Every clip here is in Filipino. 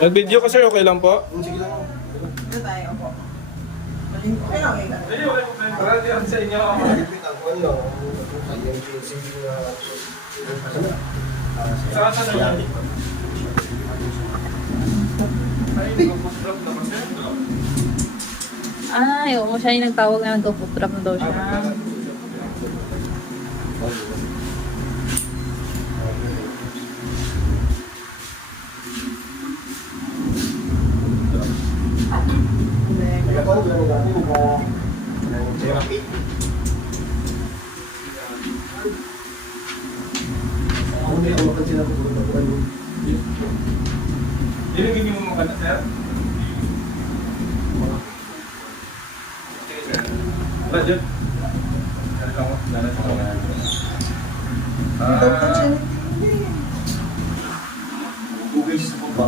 Nag-video ka sir, okay lang po? Sige lang. Ito tayo po. Okay lang, okay lang. Hindi, okay po. Para diyan sa inyo. Malipit ang ano, sa EMPC na Saka sa nangyari? Ay, oo, siya yung nagtawag na nagpo-food trap na daw siya. Nagkakaroon lang natin ng therapy. Ako hindi ako makansin ako kung ano. Dinigin mo mga sir? Sige sir. Wala dyan. Ano lang mo? Dalat ako. Google sa baba.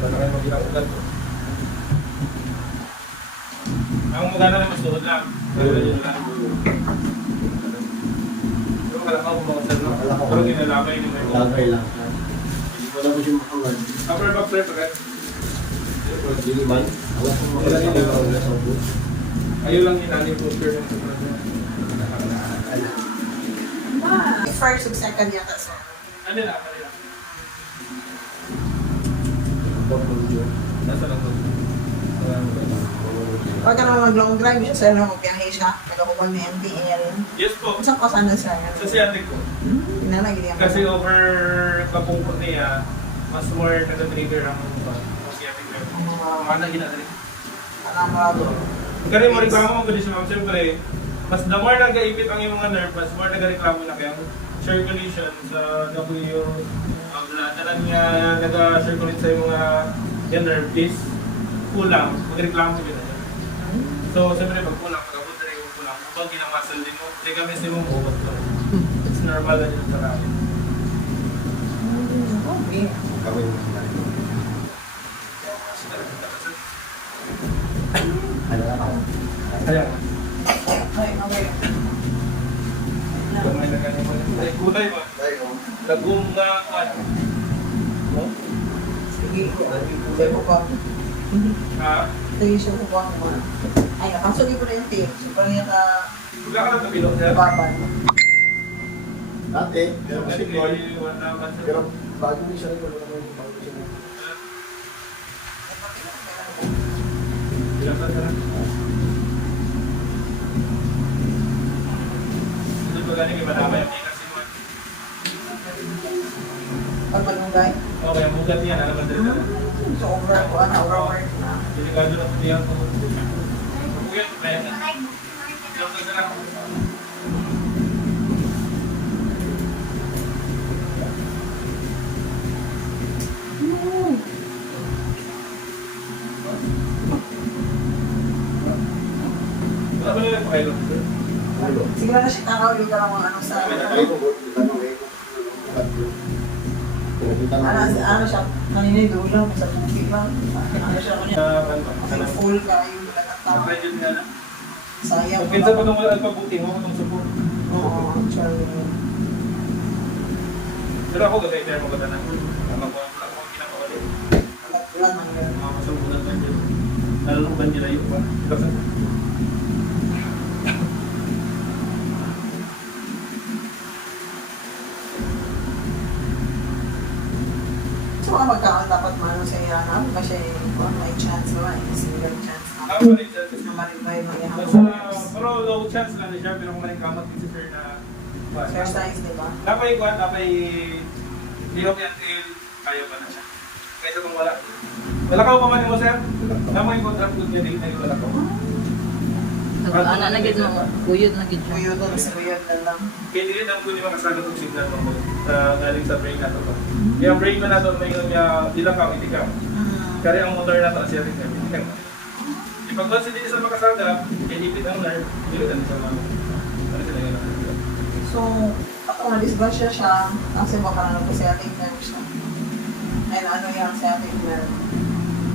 Wala kayo mag-ilang ugat. Ang magana na mas tuhod lang. Pero yun lang. Pero kalakaw mo mga sir, no? Pero ginalakay ni may Lagay lang. Wala ko siya makangad. Upper back flip, okay? Hindi man. Wala ko makangad sa baba. Ayaw lang hinali po sir. First and second yata sir. Ano na? Nasa lang to? Pag ka naman mag-long drive siya sir, magbiyahe siya. Nagkakupag ng MTL. Yes po. Kung saan ko sana sir? Sa sciatic ko. Pinanagili ang Kasi over kapungkot niya, mas more nag-trigger ang sciatic nerve. Mga naginadali. alamado. Kaya mo reklamo mo kung ma'am, siyempre, mas the more nag-aipit ang iyong mga nerve, mas more nag-reklamo na kaya circulation sa W blood na lang niya nag-circulate sa iyong mga yung nerve is kulang, mag-reklamo ko na. So, siyempre pag kulang, pag-abot na rin yung kulang, kapag ginang-muscle din mo, hindi kami sin mo mabot ko. It's normal na yun sa kami. Okay. Kawin mo sila. Ano lang ako? Kaya, Okay, okay. kung may nagano mo, ay kulay ba? Tayo. Lagum na, no? Sige, sabi ko pa. Ha? Ito yung siya ko pa. Ay, nakasuli ko na yung tape. So, parang yung Wala ka lang kabilo, sir? babad. Dati, pero kasi goal. Pero, Pero bago ni siya, wala naman yung bago siya. ilang ka na? Ito ba galing iba yung kasi mo? Pag malunggay. Okay, ang mugat niya, alam mo dito. So, overwork na. Delikado na po niya ko. Kuya, kaya na. Ilang ka na? Wala ba nila pakailan? Sige na siya kakawin ka lang mga ano sa... Ano siya, kanina yung dulang, sa tubig lang. Ano siya kanya. Kasi full ka yung nagkatawa. Nag-graduate nga na. Sayang. Kung pinsa pa itong wala pagbuti mo, itong support. Oo, actually. Pero ako gagay tayo maganda na. Tama ko ang kinakawali. Alat-alat ng ganun. Mga masabunan tayo dyan. Lalo nung ba nila yung ba? So, mga magkaon dapat mano sa iya na. Kasi kung may chance naman, single chance na. Ako rin siya. Na marimbay mga Mas, hamburgers. pero low chance lang siya, pero kung maling din si Sir na Exercise, di ba? napay kuhan, napay lihok yan tail, kaya pa na siya. Kaysa kung wala. Wala ka pa man mo, Sir? Napay contract good niya din, wala ko. Ano na gid mo? Kuyod na gid siya. Kuyo doon, sa kuyo na lang. Kaya hindi rin ang kunin makasagot ng signal mo sa galing sa brain na to. Kaya ang brain mo na to, may ilang ka, hindi ka. Kaya ang motor na to, siya rin hindi ka. Ipag-cons hindi sa makasaga, kaya ipit ang nerve, hindi ka sa mga. Ano sila yun? So, ako na-disgrasya siya, kasi baka na nagpa-sciatic nerve siya. Ay, ano yung sciatic nerve?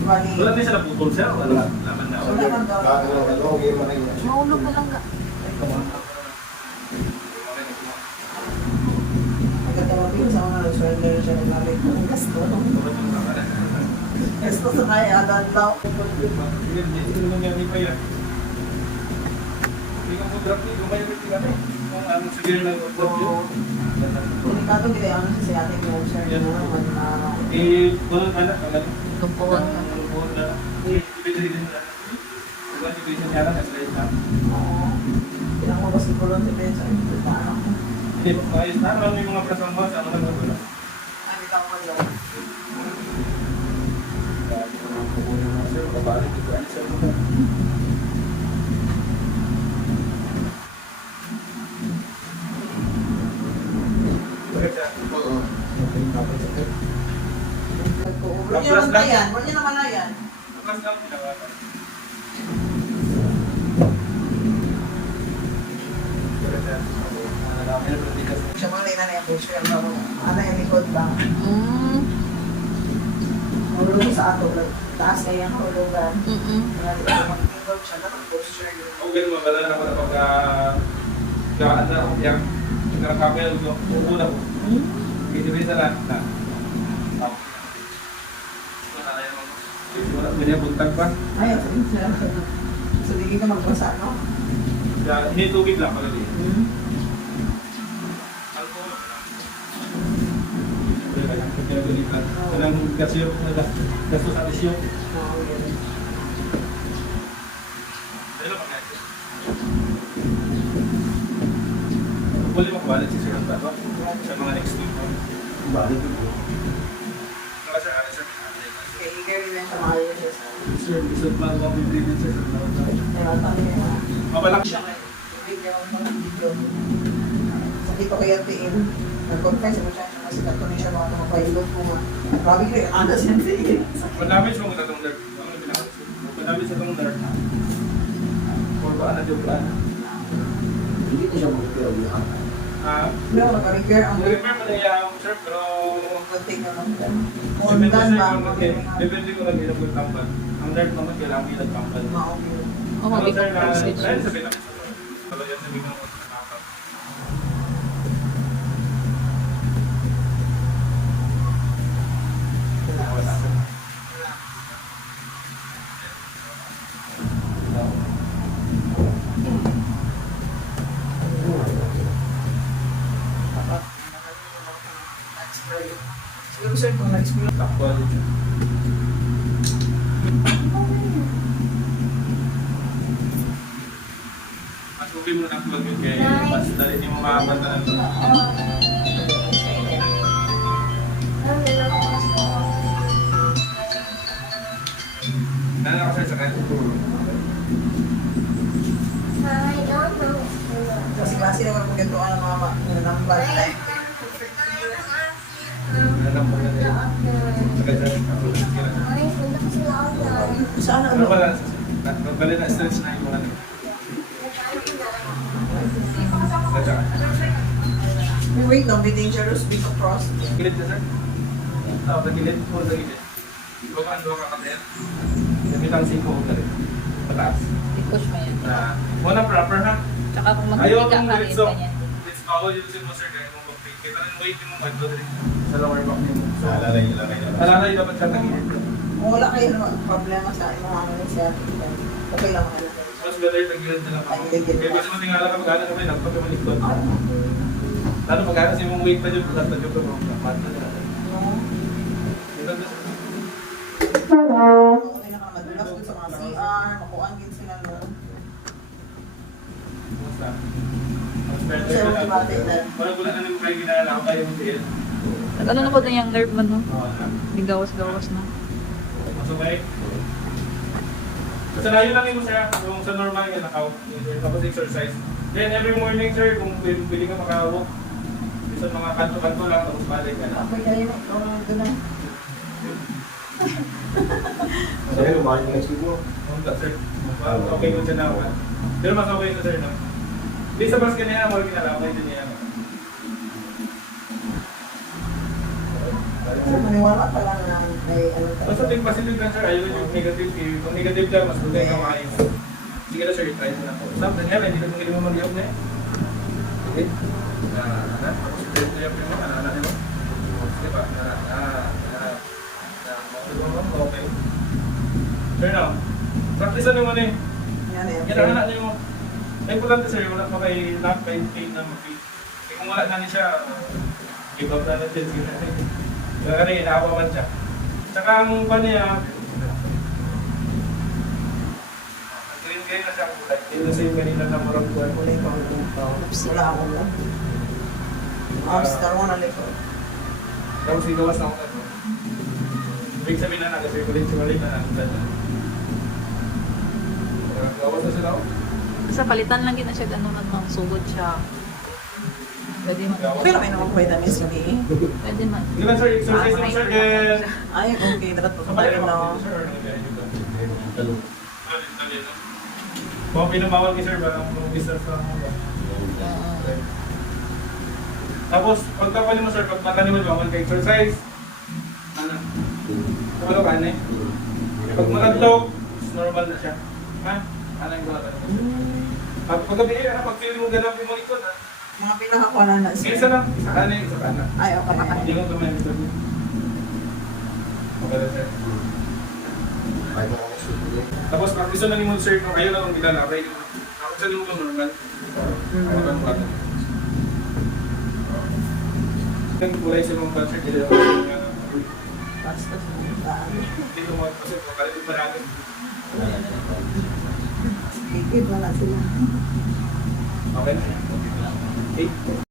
Bali, Wala din sila putol, Sir? Wala. Laman na. wala man daw. Maulog ka lang ka. Maganda Tawad yung mga Esto sa kaya, daw. Hindi naman yan pa yan. Hindi ka mo drop niyo, kumayo rin kami. Kung anong sige lang ang drop niyo. Delikado gila yung ano sa ating sir. Kulon anak, ang Tumpuan ka. kulon na. Ibigay din na. Kung ano ibigay niya lang, nag-slide na. Oo. Pinang mo ba si Kulon si Benzo? Paano? Hindi, maayos na. Ano yung mga prasang mo, sa mga nagwala. Ay, di ka mo ba Sir, kabalik ito. Ano sir mo? Oo. Huwag niyo naman tayan. Huwag niyo naman tayan. Tapos lang, pinawakan. Siya mga lina na yung picture. Ano yung likod ba? Hulog sa ato. Taas kaya ang hulugan. Kaya di ba mag-involve siya na mag-posture yun. Kung ganun mo, wala na ako na pagkaan na ako yang nakakamel ko. Una ko. Hindi sa lahat na. Wala, buntag pa. Ayaw, sabihin sila. So, di ka magbasa, no? Kaya, hindi tubig lang pala din. Alcohol. Kaya balikan. Kanang kasyo, kaso sa isyo. Hello, mga ito. Pwede makabalik si Sir Antato sa mga next week. Balik ito. Saka Sir Alex, Sir. Kaya eager rin sa mga yun. Sir, gusto pa mga bibigyan Sir. Kaya tayo na. Mabalak Siya ngayon. Video, mga video. Sabi ko kaya tiin. Nag-confess mo siya. Kasi katuloy siya mga kapayilot mo. Grabe kayo. Ano siya tiin. Madamage mo itong nerve. Ano yung pinakalas? Madamage sa itong nerve. Or ba na yung plan? Hindi ko siya mag-pero lahat. No, naka-repair ang Nag-repair mo na yung sir, pero continue lang. depende Mundan sir ba? kung depende kung nag-ilog yung tambal. Ang nerve naman kailangan yung tambal. Ma-okay. Oh, Ano sir na, mag-switch. dahil sabi namin sa Kalo yan sabi ko naman sa nakakap. Siguro sir, kung nag-explore Takbo dito. Mas okay mo na ang yun kaya mas dali niyo makakanta ng Nana ako sir sa kanya. kasi klase naman kung ganito ang mga nanambal na Nanam ko na rin. Sa kanya ako lang sila. Sana Ano ano? pala? Bali na stretch na yung mga May wait lang, be dangerous, be cross. Gilid na sir? Pagilid, puro sa gilid. Bukaan doon ka katayan. Gamitang 5 na rin. Pataas. I-push mo yan. Muna proper ha? Tsaka kung Ayaw magkita akong ka rin diretso. ganyan. It's bawal yun si Master kaya kung mag-take. Kita rin weight yung mga ito rin. Sa lower back niyo. Alalay nila kayo. Alalay dapat siya tagilid. Kung wala kayo naman problema sa mga ano sa atin, okay lang ano. Mas better tagilid na lang ako. Kaya kasi matingala ka mag-anak kami, nagpagkamalikot. Lalo mag-anak siya mong weight pa dyan, plus na dyan pa mga mat na dyan. Ito na sir. Okay na ka madulas dun sa mga CR, makuhaan din sila no. Kumusta? Mas better Sir, ka okay lang. ba tayo? Walang wala na nang kayo ginala ako kayo ng tiil. Ano na po na yung nerve mo, no? Oo na. Di gawas-gawas na. Mas okay? Basta layo lang yung sir, yung sa normal yung nakaw, tapos exercise. Then every morning sir, kung pwede ka makawalk, sa mga kanto-kanto lang, tapos balik ka na. Okay kayo na, doon na. Sir, lumayan yung next week mo. Sir, okay ko siya na ako. Pero mas okay ko sir, no? Di sa bus kanina, mga ginalakay din niya. Maniwala pa lang na may ano Basta ting positive lang sir, ayaw yung negative. Kung negative ka, mas bugay ka makain. Sige na sir, try mo na ako. Something nga, hindi ka mo mag-iop na eh. Okay? Tapos, ito yung ano mo, ano mo? Diba? isa naman eh. Yan eh. Yan ang anak niyo mo. Ay, importante sir, wala pa kay not by pain na mag-feed. Eh, kung wala na niya siya, give up na natin. Kaya rin, inaawa man siya. Tsaka ang pa niya, green kayo na siya ang kulay. Hindi na sa'yo kanina na marang buwan. Kulay ko. Wala akong lang. Karoon na likod. Tapos igawas na ako na ito. Ibig sabihin na kasi kulit na natin. Gawas na sila ako. Sa palitan lang gina siya ganun at mga sugod siya. Pwede man. Okay lang, may naman po vitamins lagi eh. Pwede man. Hindi lang sir, exercise mo sir din. Ay, okay. Dapat po Sa pa rin bayan na. ako, sir. Talong. Kung pinumawal ni sir ba, ang distance lang mo ba? Tapos, pagkapanin mo sir, pag matanin mo ba, ka exercise, ano? Wala ka na eh. Pag malagtok, normal na siya. Ha? Ano yung wala ka na? Pag gabi eh, pag feeling mo ganang pimalikod ha? Mga pinakakuha na Sige, siya. isa lang. Isa ka na, isa ka na. Ay, okay. Hindi mo tumayin ito. Okay na sir. Ay, mga kasusunod. Tapos, pag gusto na ni mo sir, kung ayaw na kung ilalakay, ako sa lumo normal. Ako lang bata. Yung kulay sa mga banser, hindi lang ako Basta. dito mo kasi makalit marami. Ikit wala sila. Okay. 8.